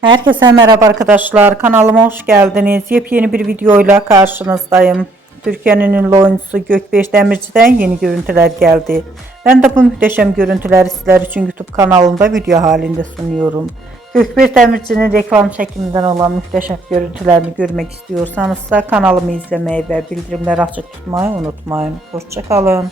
Herkese merhaba arkadaşlar. Kanalıma hoş geldiniz. Yepyeni bir videoyla karşınızdayım. Türkiye'nin ünlü oyuncusu Gökbeş Demirci'den yeni görüntüler geldi. Ben de bu muhteşem görüntüleri sizler için YouTube kanalımda video halinde sunuyorum. Gökbeş Demirci'nin reklam çekiminden olan muhteşem görüntülerini görmek istiyorsanız kanalımı izlemeyi ve bildirimleri açık tutmayı unutmayın. Hoşça kalın.